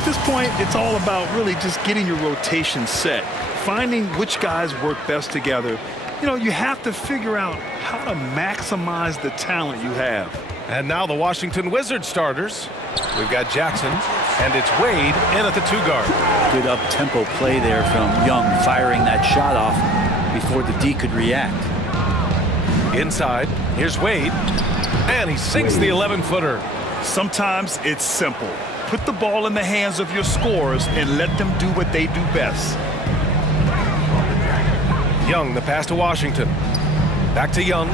at this point, it's all about really just getting your rotation set, finding which guys work best together. You know, you have to figure out how to maximize the talent you have. And now the Washington Wizards starters. We've got Jackson, and it's Wade in at the 2-guard. Good up-tempo play there from Young, firing that shot off before the D could react. Inside, here's Wade, and he sinks the 11-footer. Sometimes it's simple. Put the ball in the hands of your scorers and let them do what they do best. Young, the pass to Washington. Back to Young.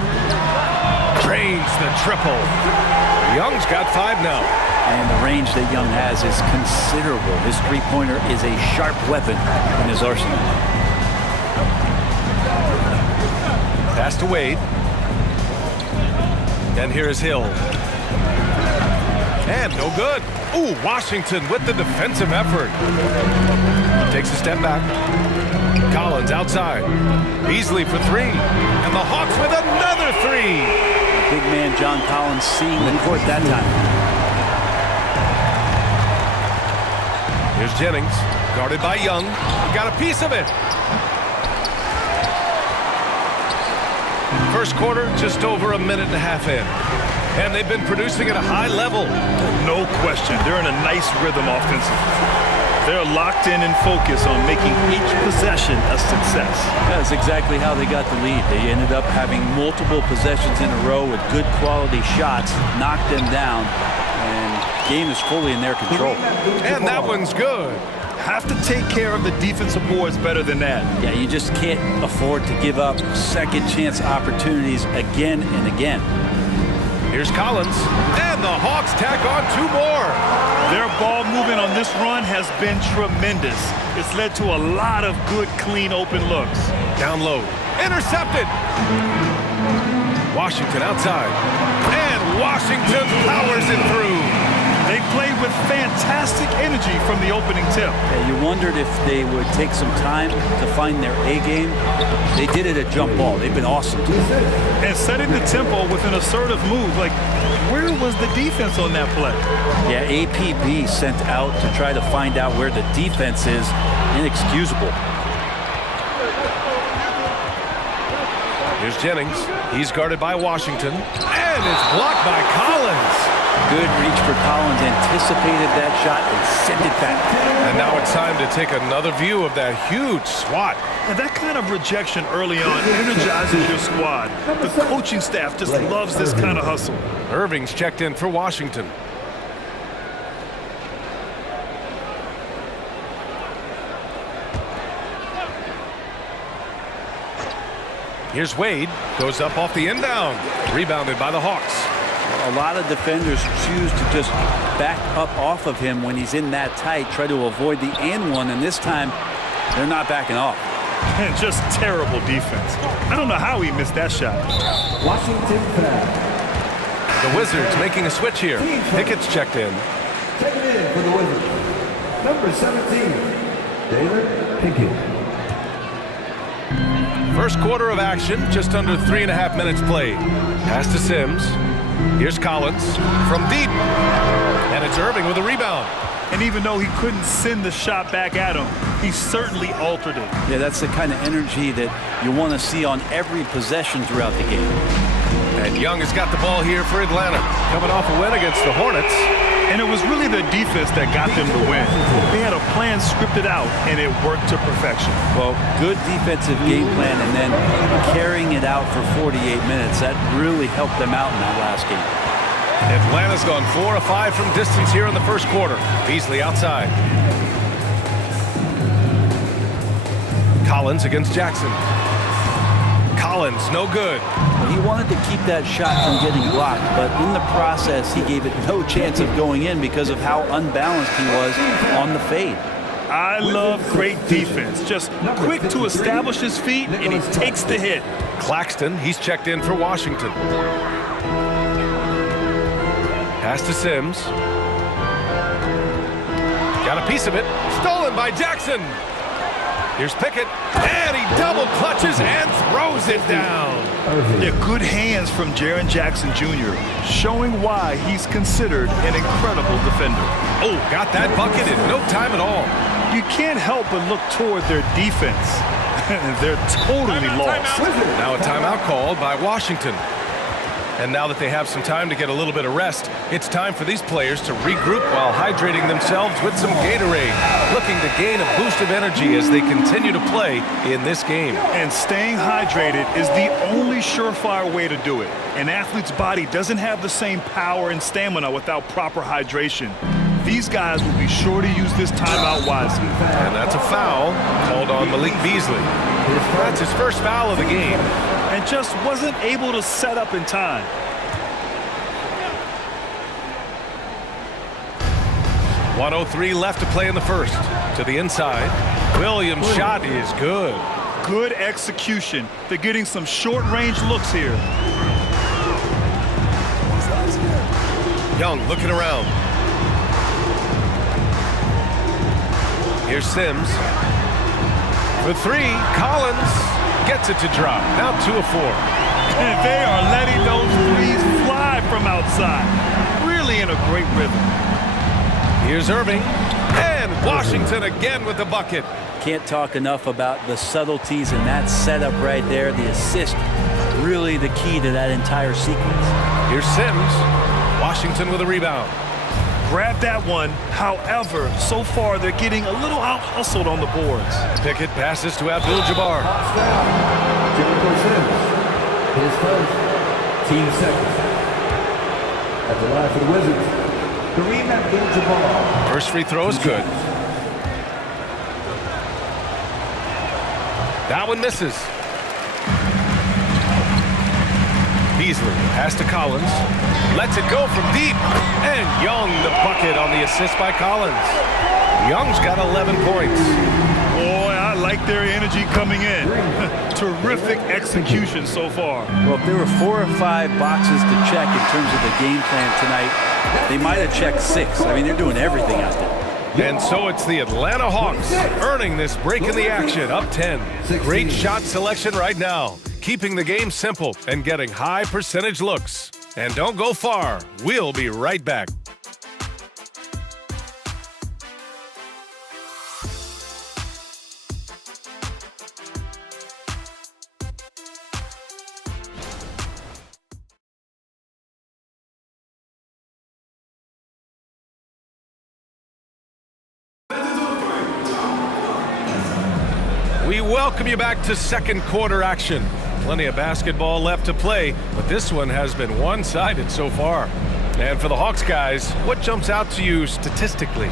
Drains the triple. Young's got 5 now. And the range that Young has is considerable. His three-pointer is a sharp weapon in his arsenal. Pass to Wade. And here is Hill. And no good. Ooh, Washington with the defensive effort. Takes a step back. Collins outside. Beasley for 3. And the Hawks with another 3. Big man John Collins seeing the court that time. Here's Jennings, guarded by Young. He got a piece of it. First quarter, just over a minute and a half in. And they've been producing at a high level. No question. They're in a nice rhythm offensively. They're locked in and focused on making each possession a success. That's exactly how they got the lead. They ended up having multiple possessions in a row with good quality shots, knocked them down, and the game is fully in their control. And that one's good. Have to take care of the defensive boards better than that. Yeah, you just can't afford to give up second chance opportunities again and again. Here's Collins, and the Hawks tack on 2 more. Their ball movement on this run has been tremendous. It's led to a lot of good, clean, open looks. Down low, intercepted. Washington outside, and Washington powers it through. They played with fantastic energy from the opening tip. Yeah, you wondered if they would take some time to find their A game. They did it at jump ball. They've been awesome. And setting the tempo with an assertive move. Like, where was the defense on that play? Yeah, APB sent out to try to find out where the defense is. Inexcusable. Here's Jennings. He's guarded by Washington. And it's blocked by Collins. Good reach for Collins, anticipated that shot and sent it back. And now it's time to take another view of that huge swat. And that kind of rejection early on energizes your squad. The coaching staff just loves this kind of hustle. Irving's checked in for Washington. Here's Wade, goes up off the inbound. Rebounded by the Hawks. A lot of defenders choose to just back up off of him when he's in that tight, try to avoid the and one, and this time they're not backing off. And just terrible defense. I don't know how he missed that shot. Washington foul. The Wizards making a switch here. Pickett's checked in. Checking in for the Wizards. Number 17, David Pickett. First quarter of action, just under 3.5 minutes played. Pass to Sims. Here's Collins from deep. And it's Irving with a rebound. And even though he couldn't send the shot back at him, he certainly altered it. Yeah, that's the kind of energy that you want to see on every possession throughout the game. And Young has got the ball here for Atlanta. Coming off a win against the Hornets. And it was really the defense that got them the win. They had a plan scripted out, and it worked to perfection. Well, good defensive game plan, and then carrying it out for 48 minutes. That really helped them out in that last game. Atlanta's gone 4 of 5 from distance here in the first quarter. Beasley outside. Collins against Jackson. Collins, no good. He wanted to keep that shot from getting blocked, but in the process, he gave it no chance of going in because of how unbalanced he was on the fade. I love great defense. Just quick to establish his feet, and he takes the hit. Claxton, he's checked in for Washington. Pass to Sims. Got a piece of it. Stolen by Jackson. Here's Pickett, and he double clutches and throws it down. Yeah, good hands from Jaren Jackson Jr., showing why he's considered an incredible defender. Oh, got that bucket in no time at all. You can't help but look toward their defense. They're totally lost. Now a timeout called by Washington. And now that they have some time to get a little bit of rest, it's time for these players to regroup while hydrating themselves with some Gatorade, looking to gain a boost of energy as they continue to play in this game. And staying hydrated is the only surefire way to do it. An athlete's body doesn't have the same power and stamina without proper hydration. These guys will be sure to use this timeout wisely. And that's a foul called on Malik Beasley. That's his first foul of the game. And just wasn't able to set up in time. .103 left to play in the first. To the inside. Williams' shot is good. Good execution. They're getting some short-range looks here. Young looking around. Here's Sims. For three, Collins gets it to drop. Now 2 of 4. And they are letting those threes fly from outside. Really in a great rhythm. Here's Irving. And Washington again with the bucket. Can't talk enough about the subtleties in that setup right there. The assist, really the key to that entire sequence. Here's Sims. Washington with a rebound. Grab that one. However, so far they're getting a little out-hustled on the boards. Pickett passes to Abdul-Jabbar. Jericho Sims, his first, team second. At the line for the Wizards, Kareem Abdul-Jabbar. First free throw is good. That one misses. Beasley pass to Collins. Lets it go from deep. And Young the bucket on the assist by Collins. Young's got 11 points. Boy, I like their energy coming in. Terrific execution so far. Well, if there were 4 or 5 boxes to check in terms of the game plan tonight, they might have checked 6. I mean, they're doing everything out there. And so it's the Atlanta Hawks earning this break in the action, up 10. Great shot selection right now, keeping the game simple and getting high percentage looks. And don't go far. We'll be right back. We welcome you back to second quarter action. Plenty of basketball left to play, but this one has been one-sided so far. And for the Hawks guys, what jumps out to you statistically?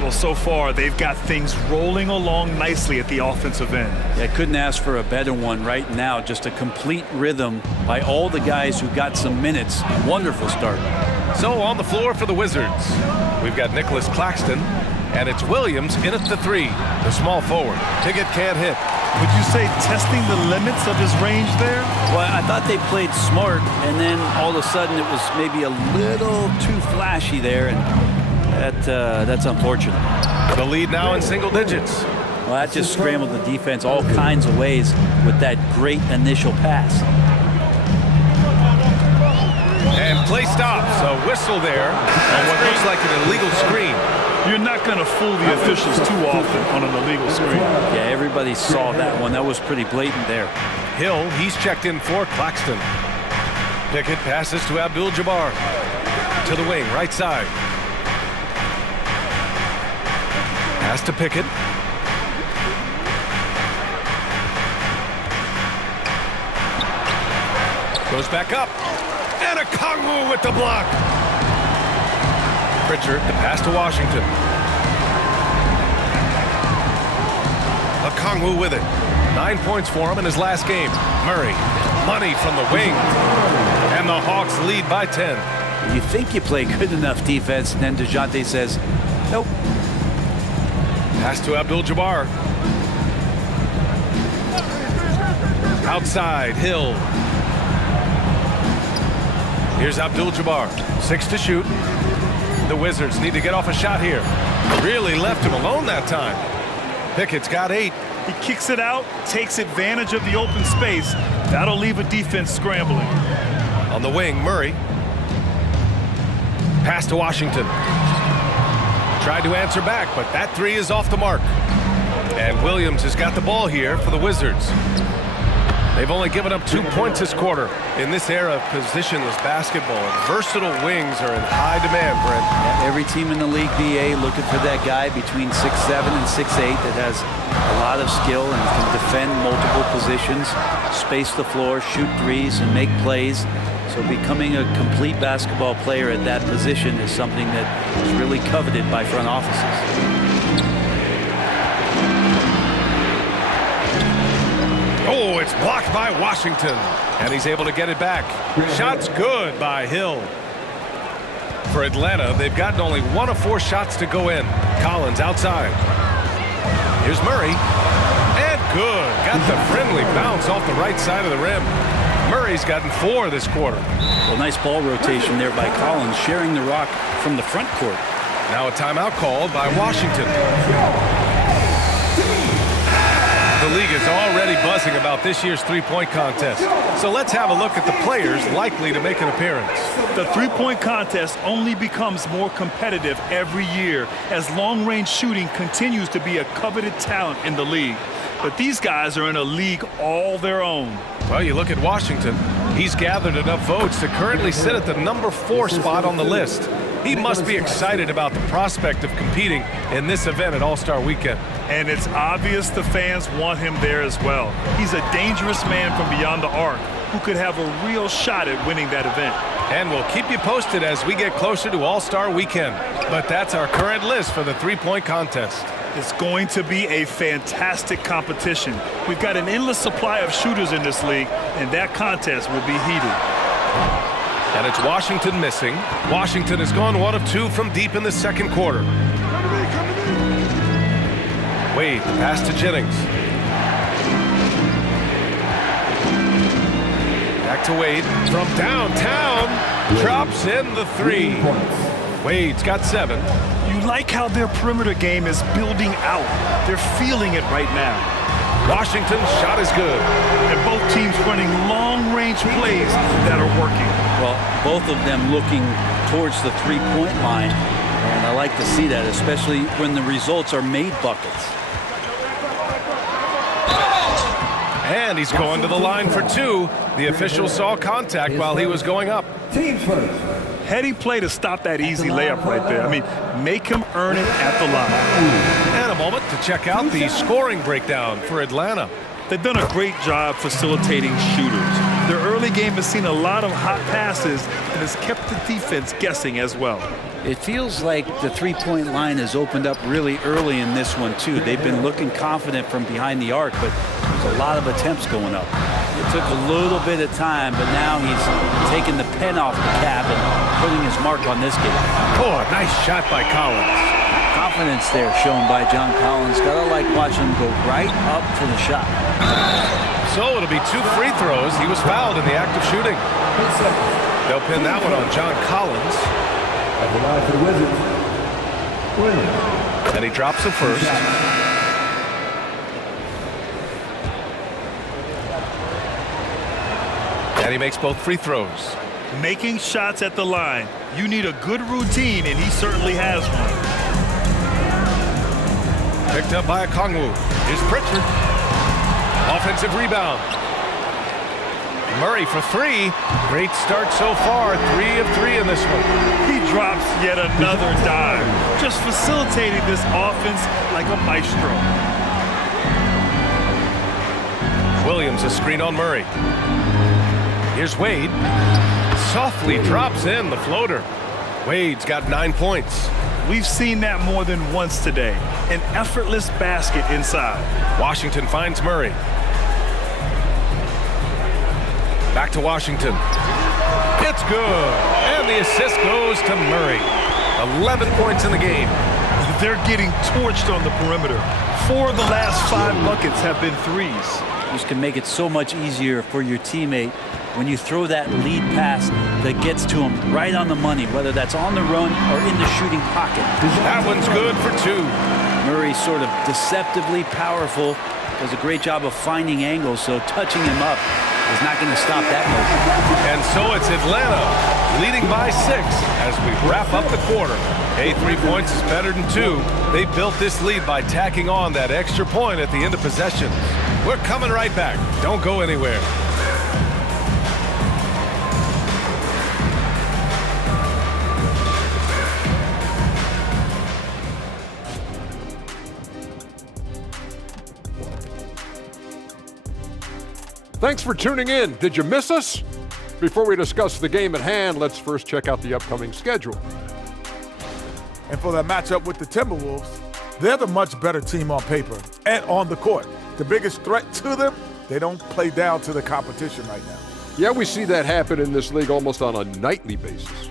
Well, so far, they've got things rolling along nicely at the offensive end. Yeah, couldn't ask for a better one right now. Just a complete rhythm by all the guys who got some minutes. Wonderful start. So on the floor for the Wizards, we've got Nicholas Claxton, and it's Williams in at the 3, the small forward. Pickett can't hit. Would you say testing the limits of his range there? Well, I thought they played smart, and then all of a sudden it was maybe a little too flashy there, and that's unfortunate. The lead now in single digits. Well, that just scrambled the defense all kinds of ways with that great initial pass. And play stops. A whistle there on what looks like an illegal screen. You're not going to fool the officials too often on an illegal screen. Yeah, everybody saw that one. That was pretty blatant there. Hill, he's checked in for Claxton. Pickett passes to Abdul-Jabbar. To the wing, right side. Pass to Pickett. Goes back up. And a Kongwu with the block. Pritchard, the pass to Washington. A Kongwu with it. 9 points for him in his last game. Murray, money from the wing. And the Hawks lead by 10. You think you play good enough defense, and then DeJounte says, nope. Pass to Abdul-Jabbar. Outside, Hill. Here's Abdul-Jabbar. 6 to shoot. The Wizards need to get off a shot here. Really left him alone that time. Pickett's got 8. He kicks it out, takes advantage of the open space. That'll leave a defense scrambling. On the wing, Murray. Pass to Washington. Tried to answer back, but that 3 is off the mark. And Williams has got the ball here for the Wizards. They've only given up 2 points this quarter. In this era of positionless basketball, versatile wings are in high demand, Brent. Yeah, every team in the league, BA, looking for that guy between 6'7" and 6'8" that has a lot of skill and can defend multiple positions, space the floor, shoot threes, and make plays. So becoming a complete basketball player at that position is something that is really coveted by front offices. Oh, it's blocked by Washington, and he's able to get it back. Shot's good by Hill. For Atlanta, they've gotten only 1 of 4 shots to go in. Collins outside. Here's Murray, and good. Got the friendly bounce off the right side of the rim. Murray's gotten 4 this quarter. Well, nice ball rotation there by Collins, sharing the rock from the front court. Now a timeout called by Washington. The league is already buzzing about this year's three-point contest. So let's have a look at the players likely to make an appearance. The three-point contest only becomes more competitive every year as long-range shooting continues to be a coveted talent in the league. But these guys are in a league all their own. Well, you look at Washington. He's gathered enough votes to currently sit at the number 4 spot on the list. He must be excited about the prospect of competing in this event at All-Star Weekend. And it's obvious the fans want him there as well. He's a dangerous man from beyond the arc who could have a real shot at winning that event. And we'll keep you posted as we get closer to All-Star Weekend. But that's our current list for the three-point contest. It's going to be a fantastic competition. We've got an endless supply of shooters in this league, and that contest will be heated. And it's Washington missing. Washington has gone 1 of 2 from deep in the second quarter. Wade, pass to Jennings. Back to Wade from downtown. Drops in the 3. Wade's got 7. You like how their perimeter game is building out. They're feeling it right now. Washington's shot is good. And both teams running long-range plays that are working. Well, both of them looking towards the three-point line, and I like to see that, especially when the results are made buckets. And he's going to the line for 2. The official saw contact while he was going up. Teams first. Heady play to stop that easy layup right there. I mean, make him earn it at the line. And a moment to check out the scoring breakdown for Atlanta. They've done a great job facilitating shooters. Their early game has seen a lot of hot passes and has kept the defense guessing as well. It feels like the three-point line has opened up really early in this one, too. They've been looking confident from behind the arc, but there's a lot of attempts going up. It took a little bit of time, but now he's taking the pen off the cap and putting his mark on this game. Oh, nice shot by Collins. Confidence there shown by John Collins. Gotta like watching him go right up for the shot. So it'll be 2 free throws. He was fouled in the act of shooting. They'll pin that one on John Collins. At the line for the Wizards. Williams. And he drops it first. And he makes both free throws. Making shots at the line. You need a good routine, and he certainly has one. Picked up by Okongwu. Here's Pritchard. Offensive rebound. Murray for 3. Great start so far. 3 of 3 in this one. He drops yet another dime. Just facilitating this offense like a maestro. Williams a screen on Murray. Here's Wade. Softly drops in the floater. Wade's got 9 points. We've seen that more than once today. An effortless basket inside. Washington finds Murray. Back to Washington. It's good. And the assist goes to Murray. 11 points in the game. They're getting torched on the perimeter. 4 of the last 5 buckets have been threes. This can make it so much easier for your teammate when you throw that lead pass that gets to him right on the money, whether that's on the run or in the shooting pocket. That one's good for 2. Murray's sort of deceptively powerful, does a great job of finding angles, so touching him up is not going to stop that motion. And so it's Atlanta leading by 6 as we wrap up the quarter. Hey, 3 points is better than 2. They built this lead by tacking on that extra point at the end of possession. We're coming right back. Don't go anywhere. Thanks for tuning in. Did you miss us? Before we discuss the game at hand, let's first check out the upcoming schedule. And for that matchup with the Timberwolves, they're the much better team on paper and on the court. The biggest threat to them, they don't play down to the competition right now. Yeah, we see that happen in this league almost on a nightly basis.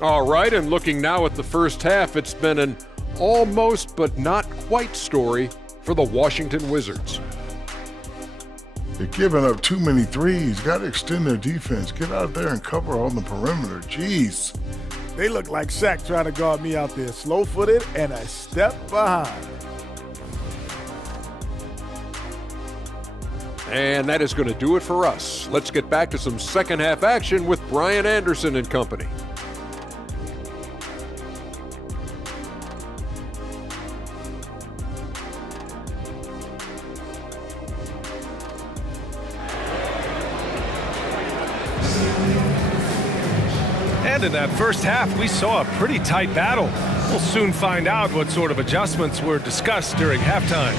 All right, and looking now at the first half, it's been an almost but not quite story for the Washington Wizards. They're giving up too many threes. Got to extend their defense. Get out there and cover on the perimeter. Jeez. They look like Shaq trying to guard me out there, slow-footed and a step behind. And that is going to do it for us. Let's get back to some second half action with Brian Anderson and company. And in that first half, we saw a pretty tight battle. We'll soon find out what sort of adjustments were discussed during halftime.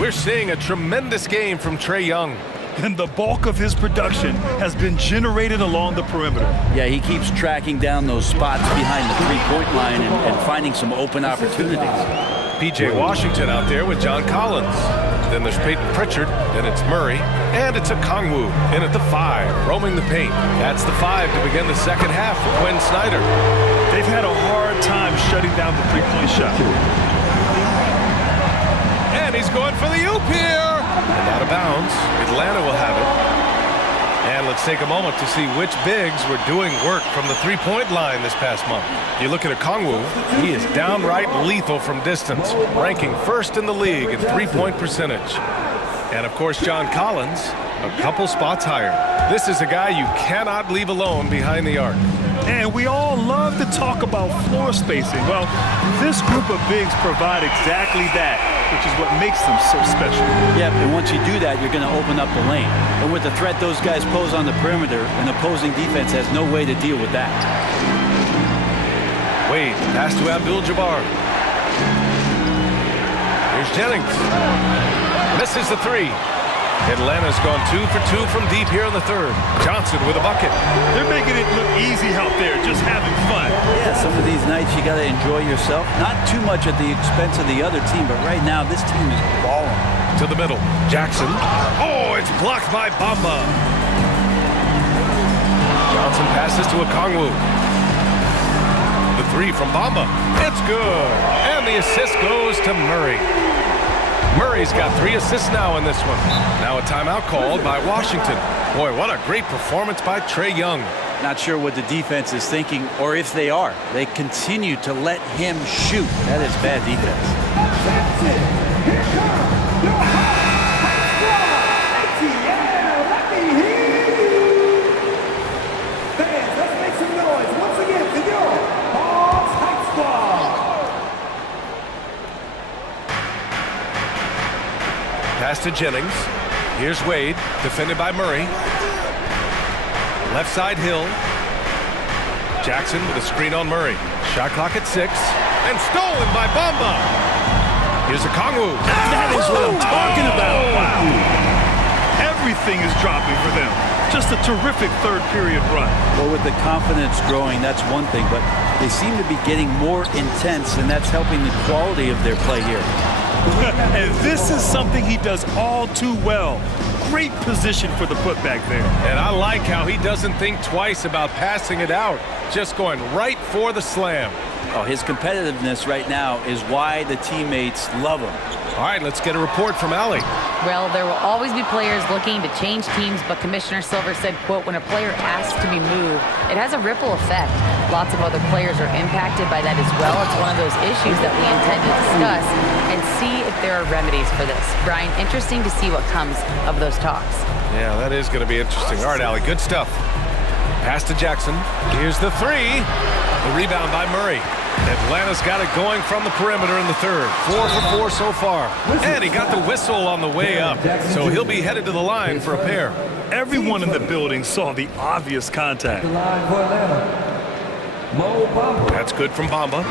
We're seeing a tremendous game from Trae Young. And the bulk of his production has been generated along the perimeter. Yeah, he keeps tracking down those spots behind the three-point line and finding some open opportunities. P.J. Washington out there with John Collins. Then there's Peyton Pritchard, then it's Murray, and it's Okongwu in at the 5, roaming the paint. That's the 5 to begin the second half for Quinn Snyder. They've had a hard time shutting down the three-point shot. And he's going for the oop here. And out of bounds. Atlanta will have it. And let's take a moment to see which bigs were doing work from the three-point line this past month. You look at Okongwu, he is downright lethal from distance, ranking first in the league in three-point percentage. And of course, John Collins, a couple spots higher. This is a guy you cannot leave alone behind the arc. And we all love to talk about floor spacing. Well, this group of bigs provide exactly that, which is what makes them so special. Yeah, and once you do that, you're going to open up the lane. And with the threat those guys pose on the perimeter, an opposing defense has no way to deal with that. Wade, pass to Abdul-Jabbar. Here's Jennings. Misses the 3. Atlanta's gone 2 for 2 from deep here in the third. Johnson with a bucket. They're making it look easy out there, just having fun. Yeah, some of these nights you got to enjoy yourself. Not too much at the expense of the other team, but right now this team is balling. To the middle. Jackson. Oh, it's blocked by Bamba. Johnson passes to Okongwu. The 3 from Bamba. It's good. And the assist goes to Murray. Murray's got 3 assists now in this one. Now a timeout called by Washington. Boy, what a great performance by Trae Young. Not sure what the defense is thinking, or if they are. They continue to let him shoot. That is bad defense. That's it. Here comes the high squad. ATL, let me hear you. Fans, let's make some noise once again for your Hawks High Squad. Pass to Jennings. Here's Wade, defended by Murray. Left side Hill. Jackson with a screen on Murray. Shot clock at 6. And stolen by Bamba. Here's Okongwu. That is what I'm talking about. Wow. Everything is dropping for them. Just a terrific third period run. Well, with the confidence growing, that's one thing, but they seem to be getting more intense, and that's helping the quality of their play here. And this is something he does all too well. Great position for the putback there. And I like how he doesn't think twice about passing it out. Just going right for the slam. Oh, his competitiveness right now is why the teammates love him. All right, let's get a report from Allie. Well, there will always be players looking to change teams, but Commissioner Silver said, quote, when a player asks to be moved, it has a ripple effect. lots of other players are impacted by that as well. It's one of those issues that we intend to discuss and see if there are remedies for this. Brian, interesting to see what comes of those talks. Yeah, that is going to be interesting. All right, Allie, good stuff. Pass to Jackson. Here's the three. The rebound by Murray. Atlanta's got it going from the perimeter in the third. 4 for 4 so far. And he got the whistle on the way up. So he'll be headed to the line for a pair. Everyone in the building saw the obvious contact. That's good from Bamba.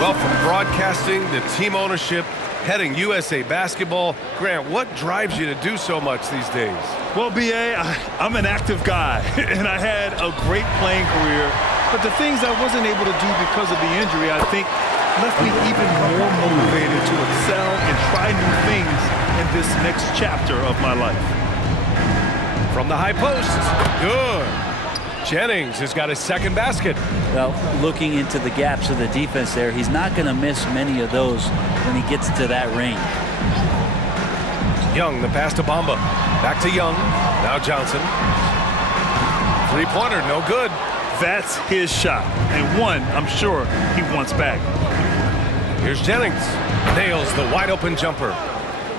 Well, from broadcasting to team ownership, heading USA Basketball. Grant, what drives you to do so much these days? Well, B.A., I'm an active guy, and I had a great playing career. But the things I wasn't able to do because of the injury, I think, left me even more motivated to excel and try new things in this next chapter of my life. From the high post. Good. Jennings has got his second basket. Well, looking into the gaps of the defense there, he's not going to miss many of those when he gets to that range. Young, the pass to Bamba. Back to Young. Now Johnson. Three-pointer, no good. That's his shot, and one I'm sure he wants back. Here's Jennings. Nails the wide-open jumper.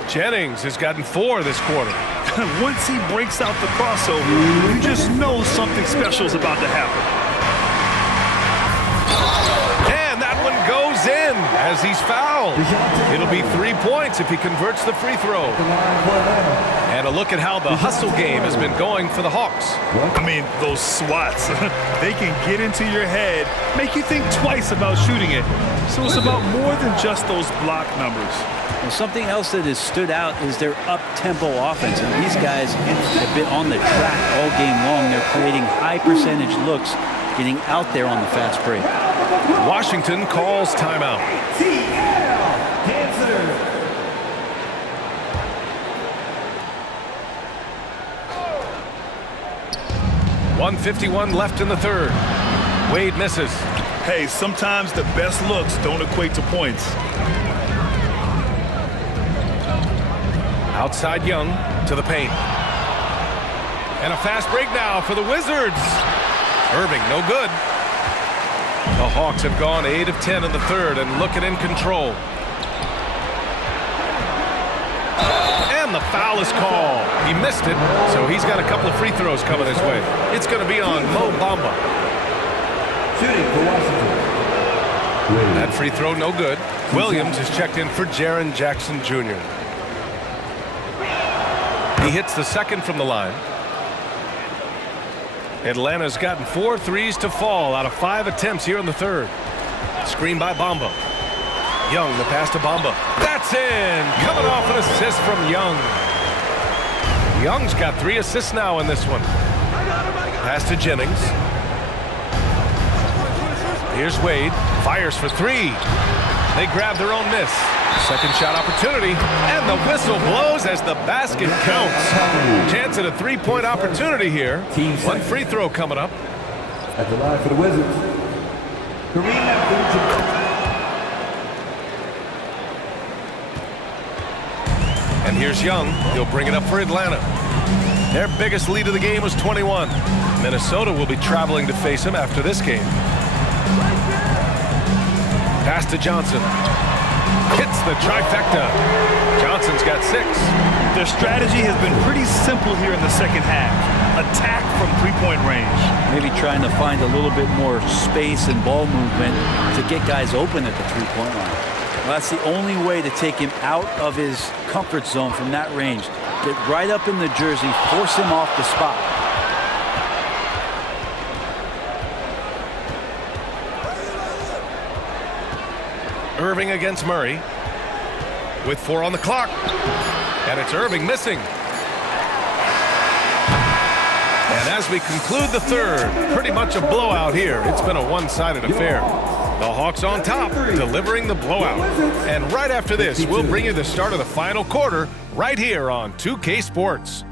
Jennings has gotten 4 this quarter. Once he breaks out the crossover, you just know something special is about to happen. And that one goes in as he's fouled. It'll be 3 points if he converts the free throw. And a look at how the hustle game has been going for the Hawks. I mean, those swats, they can get into your head, make you think twice about shooting it. So it's about more than just those block numbers. Well, something else that has stood out is their up-tempo offense. And these guys have been on the track all game long. They're creating high-percentage looks, getting out there on the fast break. Washington calls timeout. 1:51 left in the third. Wade misses. Hey, sometimes the best looks don't equate to points. Outside Young to the paint. And a fast break now for the Wizards. Irving, no good. The Hawks have gone 8 of 10 in the third and looking in control. And the foul is called. He missed it, so he's got a couple of free throws coming his way. It's going to be on Mo Bamba. Shooting for Washington. That free throw no good. Williams is checked in for Jaren Jackson Jr. He hits the second from the line. Atlanta's gotten 4 threes to fall out of 5 attempts here in the third. Screen by Bamba. Young, the pass to Bamba. That's in! Coming off an assist from Young. Young's got 3 assists now in this one. Pass to Jennings. Here's Wade. Fires for 3. They grab their own miss. Second shot opportunity, and the whistle blows as the basket counts. Chance at a 3-point opportunity here. 1 free throw coming up. At the line for the Wizards, Kareem Abdul-Jabbar. And here's Young. He'll bring it up for Atlanta. Their biggest lead of the game was 21. Minnesota will be traveling to face him after this game. Pass to Johnson. Hits the trifecta. Johnson's got 6. Their strategy has been pretty simple here in the second half. Attack from 3-point range. Maybe trying to find a little bit more space and ball movement to get guys open at the 3-point line. Well, that's the only way to take him out of his comfort zone from that range. Get right up in the jersey, force him off the spot. Irving against Murray with 4 on the clock. And it's Irving missing. And as we conclude the third, pretty much a blowout here. It's been a one-sided affair. The Hawks on top, delivering the blowout. And right after this, we'll bring you the start of the final quarter right here on 2K Sports.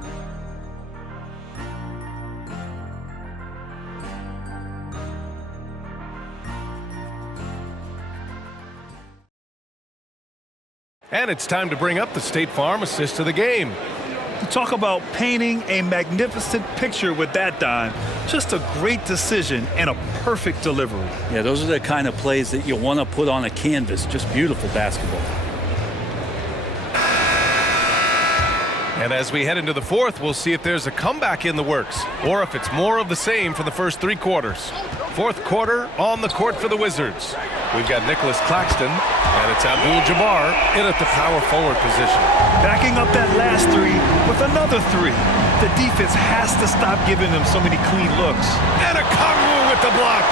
And it's time to bring up the State Farm assist of the game. You talk about painting a magnificent picture with that dime. Just a great decision and a perfect delivery. Yeah, those are the kind of plays that you want to put on a canvas. Just beautiful basketball. And as we head into the fourth, we'll see if there's a comeback in the works or if it's more of the same for the first 3 quarters. Fourth quarter on the court for the Wizards. We've got Nicholas Claxton, and it's Abdul-Jabbar in at the power forward position. Backing up that last 3 with another 3. The defense has to stop giving them so many clean looks. And a Kongwu with the block.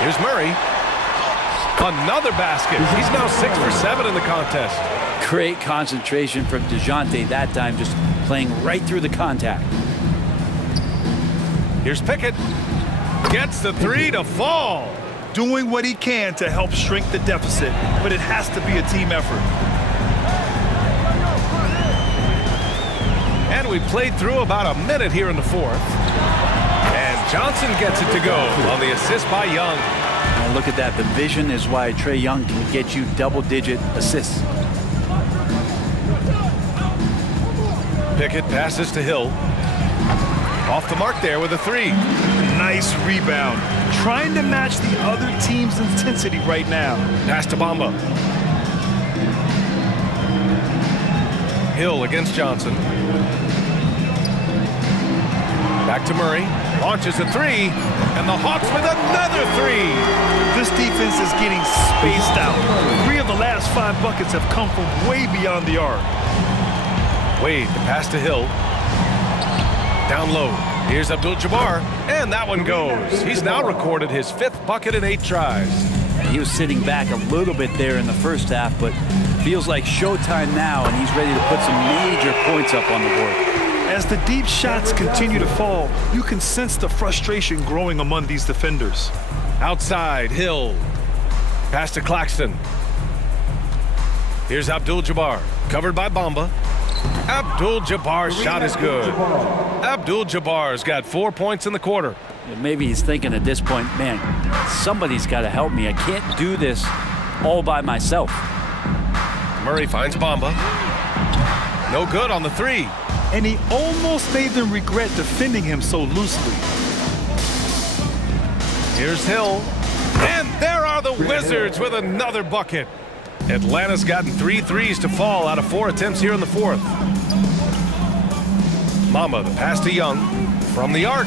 Here's Murray. Another basket. He's now 6 for 7 in the contest. Great concentration from DeJounte that time, just playing right through the contact. Here's Pickett. Gets the 3 to fall. Doing what he can to help shrink the deficit, but it has to be a team effort. And we played through about a minute here in the fourth. And Johnson gets it to go on the assist by Young. And look at that. The vision is why Trae Young can get you double-digit assists. Pickett passes to Hill. Off the mark there with a 3. Nice rebound. Trying to match the other team's intensity right now. Pass to Bamba. Hill against Johnson. Back to Murray. Launches a 3. And the Hawks with another 3. This defense is getting spaced out. 3 of the last 5 buckets have come from way beyond the arc. Wade, the pass to Hill. Down low. Here's Abdul-Jabbar, and that one goes. He's now recorded his 5th bucket in 8 tries. He was sitting back a little bit there in the first half, but feels like showtime now, and he's ready to put some major points up on the board. As the deep shots continue to fall, you can sense the frustration growing among these defenders. Outside, Hill. Pass to Claxton. Here's Abdul-Jabbar, covered by Bamba. Abdul-Jabbar's shot is good. Abdul-Jabbar's got 4 points in the quarter. Maybe he's thinking at this point, man, somebody's got to help me. I can't do this all by myself. Murray finds Bamba. No good on the 3. And he almost made them regret defending him so loosely. Here's Hill. And there are the Wizards with another bucket. Atlanta's gotten 3 threes to fall out of 4 attempts here in the fourth. Mamba, the pass to Young. From the arc.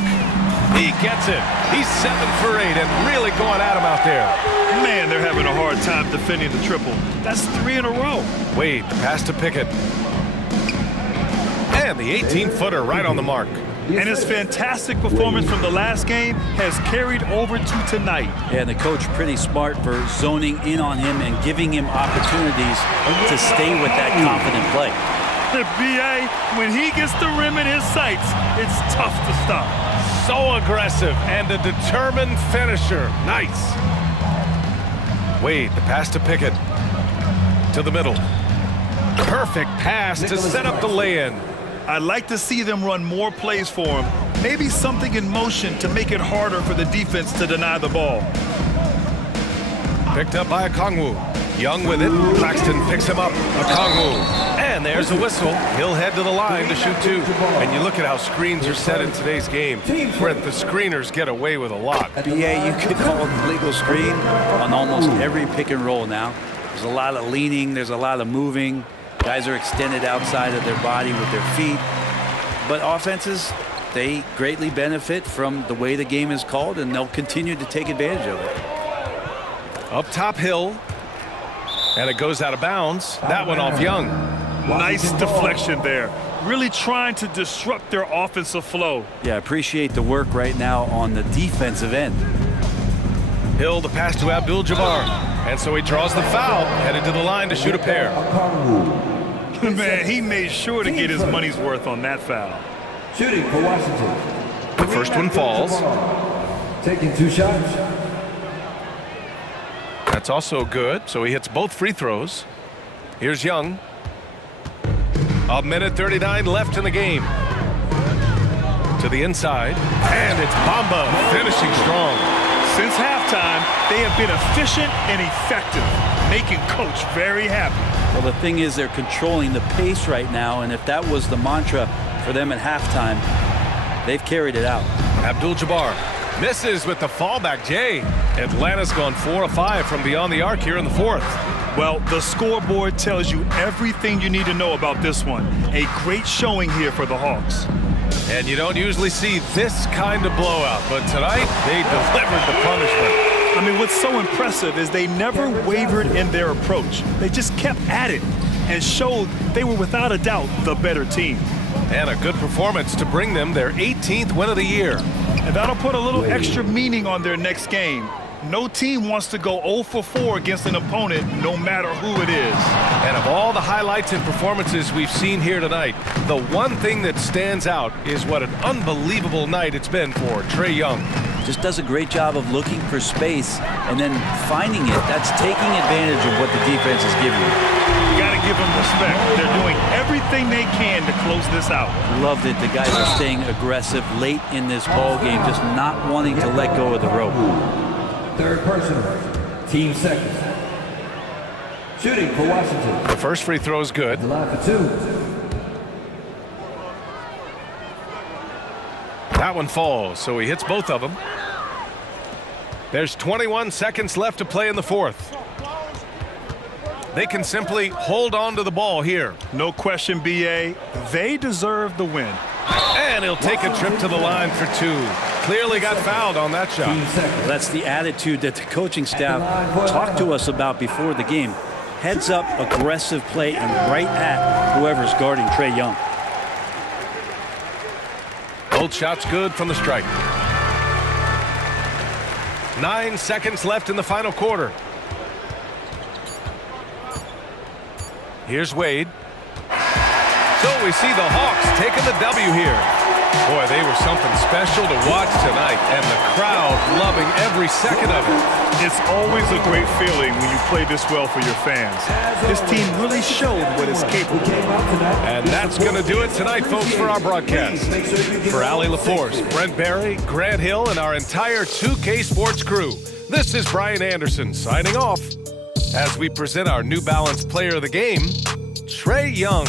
He gets it. He's 7 for 8 and really going at him out there. Man, they're having a hard time defending the triple. That's 3 in a row. Wade, the pass to Pickett. And the 18-footer right on the mark. And his fantastic performance from the last game has carried over to tonight. Yeah, and the coach pretty smart for zoning in on him and giving him opportunities to stay with that confident play. The BA, when he gets the rim in his sights, it's tough to stop. So aggressive and a determined finisher. Nice. Wade, the pass to Pickett. To the middle. Perfect pass to set up the lay-in. I'd like to see them run more plays for him. Maybe something in motion to make it harder for the defense to deny the ball. Picked up by Kongwu. Young with it. Claxton picks him up. Kongwu. And there's a whistle. He'll head to the line to shoot 2. And you look at how screens are set in today's game. Brent, the screeners get away with a lot. BA, you could call it legal screen on almost every pick and roll now. There's a lot of leaning. There's a lot of moving. Guys are extended outside of their body with their feet. But offenses, they greatly benefit from the way the game is called, and they'll continue to take advantage of it. Up top, Hill. And it goes out of bounds. That one off Young. Nice deflection there. Really trying to disrupt their offensive flow. Yeah, appreciate the work right now on the defensive end. Hill, the pass to Abdul-Jabbar. And so he draws the foul, headed to the line to shoot a pair. Man, he made sure to get his money's worth on that foul. Shooting for Washington. The first one falls. Taking 2 shots. That's also good, so he hits both free throws. Here's Young. 1:39 left in the game. To the inside, and it's Bamba finishing strong. Since halftime, they have been efficient and effective. making Coach very happy. Well, the thing is they're controlling the pace right now, and if that was the mantra for them at halftime, they've carried it out. Abdul-Jabbar misses with the fallback, Jay. Atlanta's gone 4 of 5 from beyond the arc here in the fourth. Well, the scoreboard tells you everything you need to know about this one. A great showing here for the Hawks. And you don't usually see this kind of blowout, but tonight they delivered the punishment. I mean, what's so impressive is they never wavered in their approach. They just kept at it and showed they were without a doubt the better team. And a good performance to bring them their 18th win of the year. And that'll put a little extra meaning on their next game. No team wants to go 0 for 4 against an opponent, no matter who it is. And of all the highlights and performances we've seen here tonight, the one thing that stands out is what an unbelievable night it's been for Trae Young. Just does a great job of looking for space and then finding it. That's taking advantage of what the defense is giving you. You got to give them respect. They're doing everything they can to close this out. Loved it. The guys are staying aggressive late in this ball game, just not wanting to let go of the rope. Third personal, team second. Shooting for Washington. The first free throw is good. The line for 2. That one falls, so he hits both of them. There's 21 seconds left to play in the fourth. They can simply hold on to the ball here. No question, B.A. They deserve the win. And he'll take a trip to the line for 2. Clearly got fouled on that shot. That's the attitude that the coaching staff talked to us about before the game. Heads up, aggressive play, and right at whoever's guarding Trae Young. Both shots good from the strike. 9 seconds left in the final quarter. Here's Wade. So we see the Hawks taking the W here. Boy, they were something special to watch tonight, and the crowd loving every second of it. It's always a great feeling when you play this well for your fans. This team really showed what it's capable of. And that's going to do it tonight, folks, for our broadcast. For Allie LaForce, Brent Barry, Grant Hill, and our entire 2K Sports crew, this is Brian Anderson signing off as we present our New Balance Player of the Game, Trae Young.